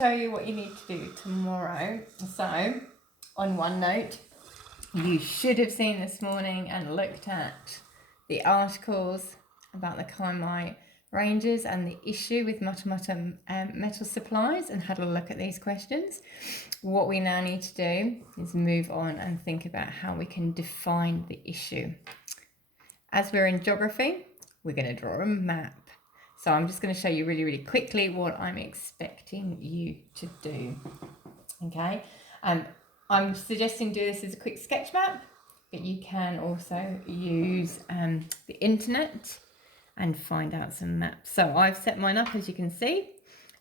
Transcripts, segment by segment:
Show you what you need to do tomorrow. So on OneNote, you should have seen this morning and looked at the articles about the Kaimai ranges and the issue with Mata metal supplies, and had a look at these questions. What we now need to do is move on and think about how we can define the issue. As we're in geography, we're going to draw a map. So I'm just going to show you really, really quickly what I'm expecting you to do. Okay, I'm suggesting do this as a quick sketch map, but you can also use the internet and find out some maps. So I've set mine up, as you can see.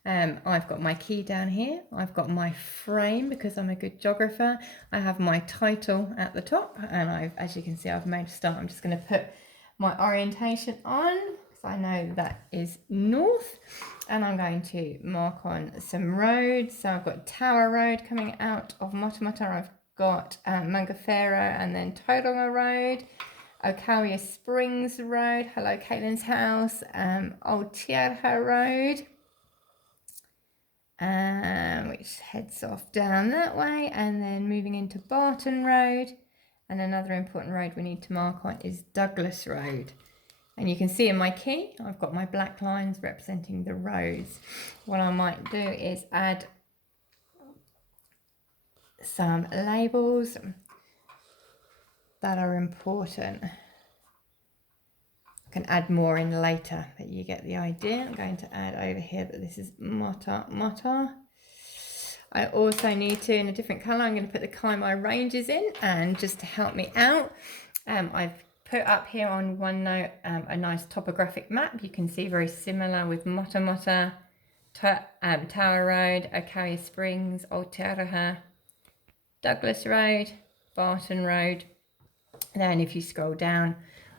I've got my key down here. I've got my frame because I'm a good geographer. I have my title at the top, and as you can see, I've made a start. I'm just going to put my orientation on. I know that is north, and I'm going to mark on some roads. So I've got Tower Road coming out of Mata. I've got Mangafero and then Tauranga Road, Okalia Springs Road, hello Caitlin's house, Old Tiarha Road, which heads off down that way, and then moving into Barton Road. And another important road we need to mark on is Douglas Road. And you can see in my key, I've got my black lines representing the roads. What I might do is add some labels that are important. I can add more in later, but you get the idea. I'm going to add over here that this is Mata. I also need to, in a different colour, I'm going to put the Kaimai ranges in, and just to help me out, I've put up here on OneNote a nice topographic map. You can see very similar with Mata, Tower Road, Okalia Springs, Old Tiaraha, Douglas Road, Barton Road. And then if you scroll down,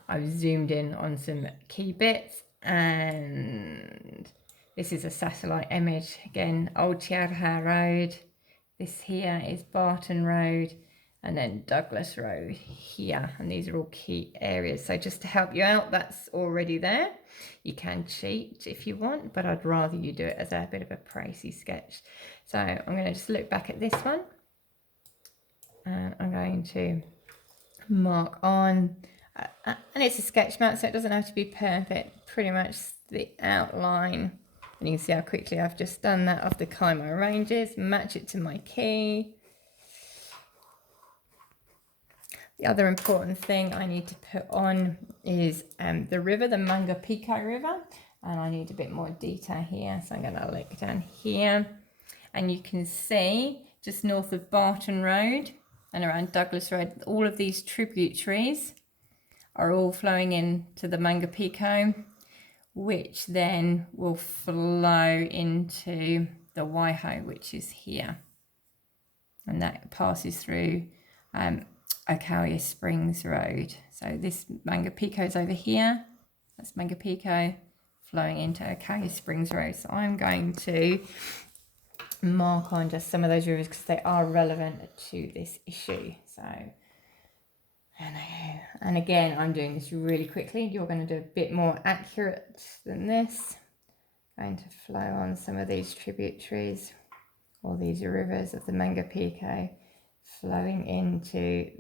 I've zoomed in on some key bits, and this is a satellite image. Again, Old Tiaraha Road. This here is Barton Road. And then Douglas Road here, and these are all key areas. So just to help you out, that's already there. You can cheat if you want, but I'd rather you do it as a bit of a pricey sketch. So I'm going to just look back at this one, and I'm going to mark on, and it's a sketch map, so it doesn't have to be perfect, pretty much the outline. And you can see how quickly I've just done that of the Kaimai ranges, match it to my key. The other important thing I need to put on is the river, the Mangapiko River, and I need a bit more detail here. So I'm going to look down here, and you can see just north of Barton Road and around Douglas Road, all of these tributaries are all flowing into the Mangapiko, which then will flow into the Waiho, which is here, and that passes through Okalia Springs Road. So this Mangapiko is over here. That's Mangapiko flowing into Okalia Springs Road. So I'm going to mark on just some of those rivers because they are relevant to this issue. So, and again, I'm doing this really quickly. You're going to do a bit more accurate than this. Going to flow on some of these tributaries, or these rivers of the Mangapiko flowing into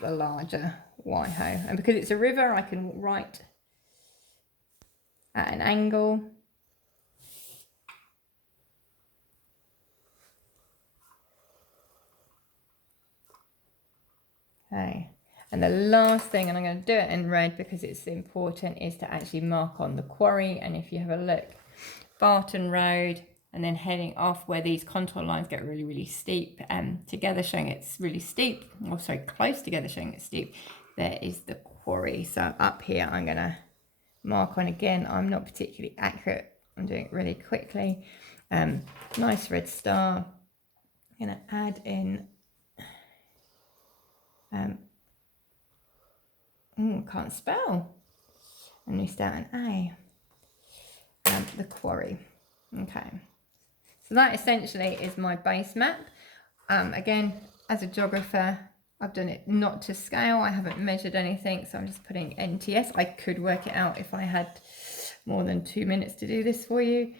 the larger Waiho. And because it's a river, I can write at an angle. Okay, and the last thing, and I'm going to do it in red because it's important, is to actually mark on the quarry. And if you have a look, Barton Road, and then heading off where these contour lines get really, really steep, together showing it's really steep, or so close together showing it's steep, there is the quarry. So up here, I'm going to mark on again. I'm not particularly accurate. I'm doing it really quickly. Nice red star. I'm going to add in, can't spell. And we start an A. The quarry. Okay. So that essentially is my base map. Again, as a geographer, I've done it not to scale. I haven't measured anything, so I'm just putting NTS. I could work it out if I had more than 2 minutes to do this for you.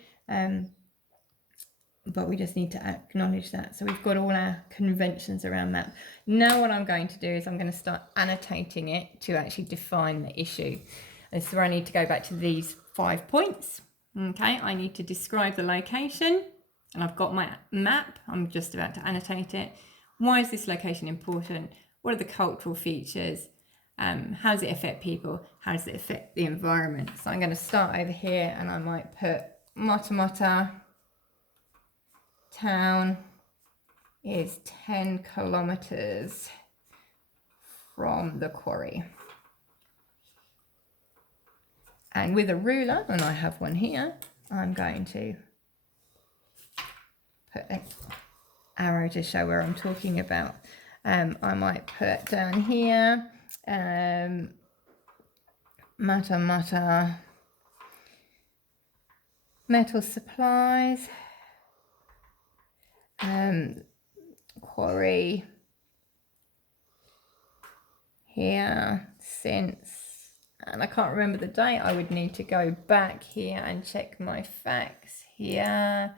but we just need to acknowledge that. So we've got all our conventions around that. Now what I'm going to do is I'm going to start annotating it to actually define the issue. And so I need to go back to these 5 points. Okay, I need to describe the location, and I've got my map. I'm just about to annotate it. Why is this location important? What are the cultural features? How does it affect people? How does it affect the environment? So I'm going to start over here, and I might put Matamata town is 10 kilometers from the quarry. And with a ruler, and I have one here, I'm going to put an arrow to show where I'm talking about. I might put down here, Mata metal supplies, quarry here since, and I can't remember the date. I would need to go back here and check my facts here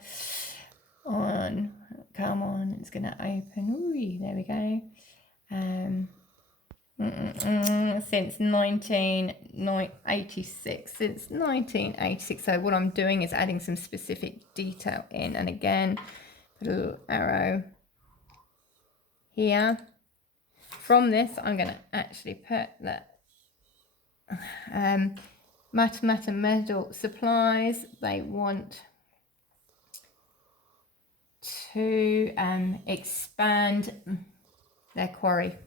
on, come on, it's going to open. Ooh, there we go. Since 1986. Since 1986. So what I'm doing is adding some specific detail in, and again, put a little arrow here. From this, I'm going to actually put that metal supplies. They want to expand their quarry,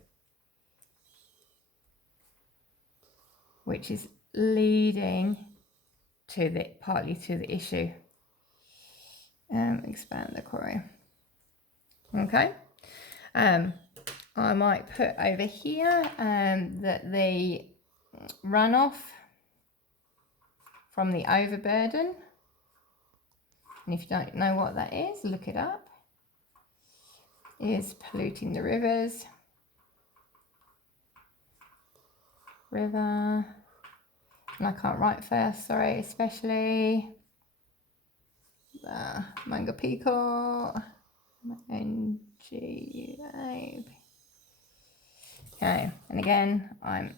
which is leading to the partly to the issue. Expand the quarry. Okay. I might put over here that the runoff from the overburden, and if you don't know what that is, look it up, is polluting the rivers. River, and I can't write fast, sorry, especially the Mangapico, NGA. Okay, and again, I'm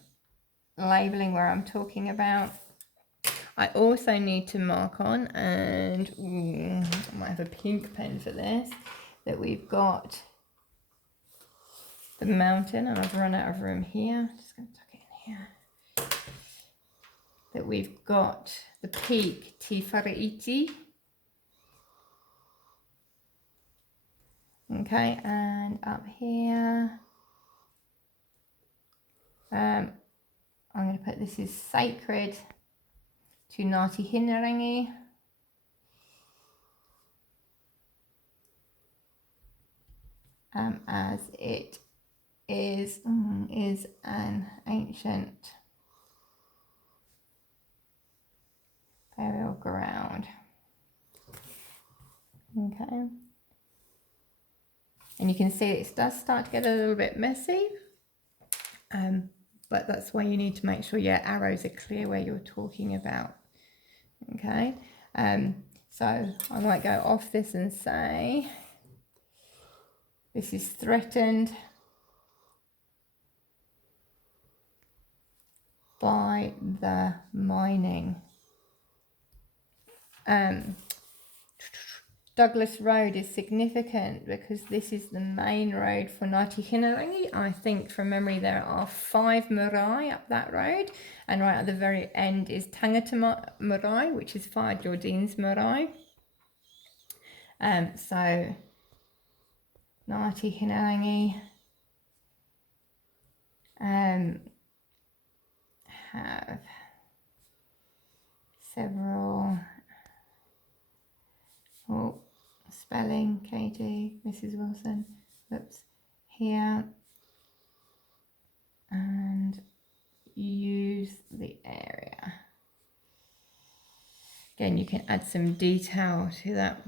labeling where I'm talking about. I also need to mark on, and I might have a pink pen for this, that we've got the mountain, and I've run out of room here. Just going to tuck it in here. That we've got the peak Tifaraiti. Okay, and up here, I'm going to put this is sacred to Ngāti Hinarangi. As it is an ancient burial ground. Okay. And you can see it does start to get a little bit messy. But that's why you need to make sure your arrows are clear where you're talking about. Okay. So I might go off this and say, this is threatened by the mining. Douglas Road is significant because this is the main road for Ngāti Hinarangi. I think from memory there are 5 marae up that road, and right at the very end is Tangata Marae, which is Whā Jordine's marae. So Ngāti Hinarangi have several spelling, Katie, Mrs. Wilson, oops, here, and use the area. Again, you can add some detail to that.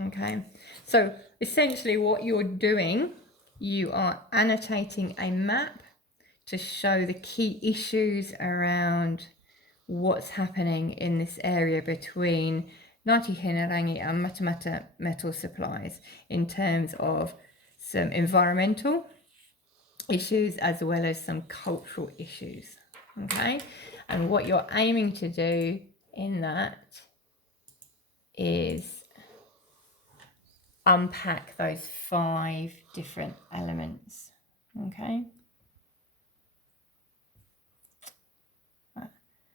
Okay, so essentially what you're doing, you are annotating a map to show the key issues around what's happening in this area between Ngāti Hinarangi and Matamata metal supplies in terms of some environmental issues as well as some cultural issues. Okay, and what you're aiming to do in that is unpack those 5 different elements. Okay,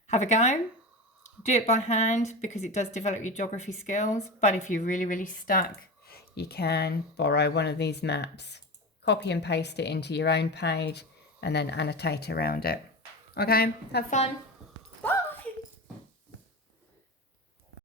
have a go. Do it by hand because it does develop your geography skills, but if you're really stuck, you can borrow one of these maps, copy and paste it into your own page and then annotate around it. Okay, have fun.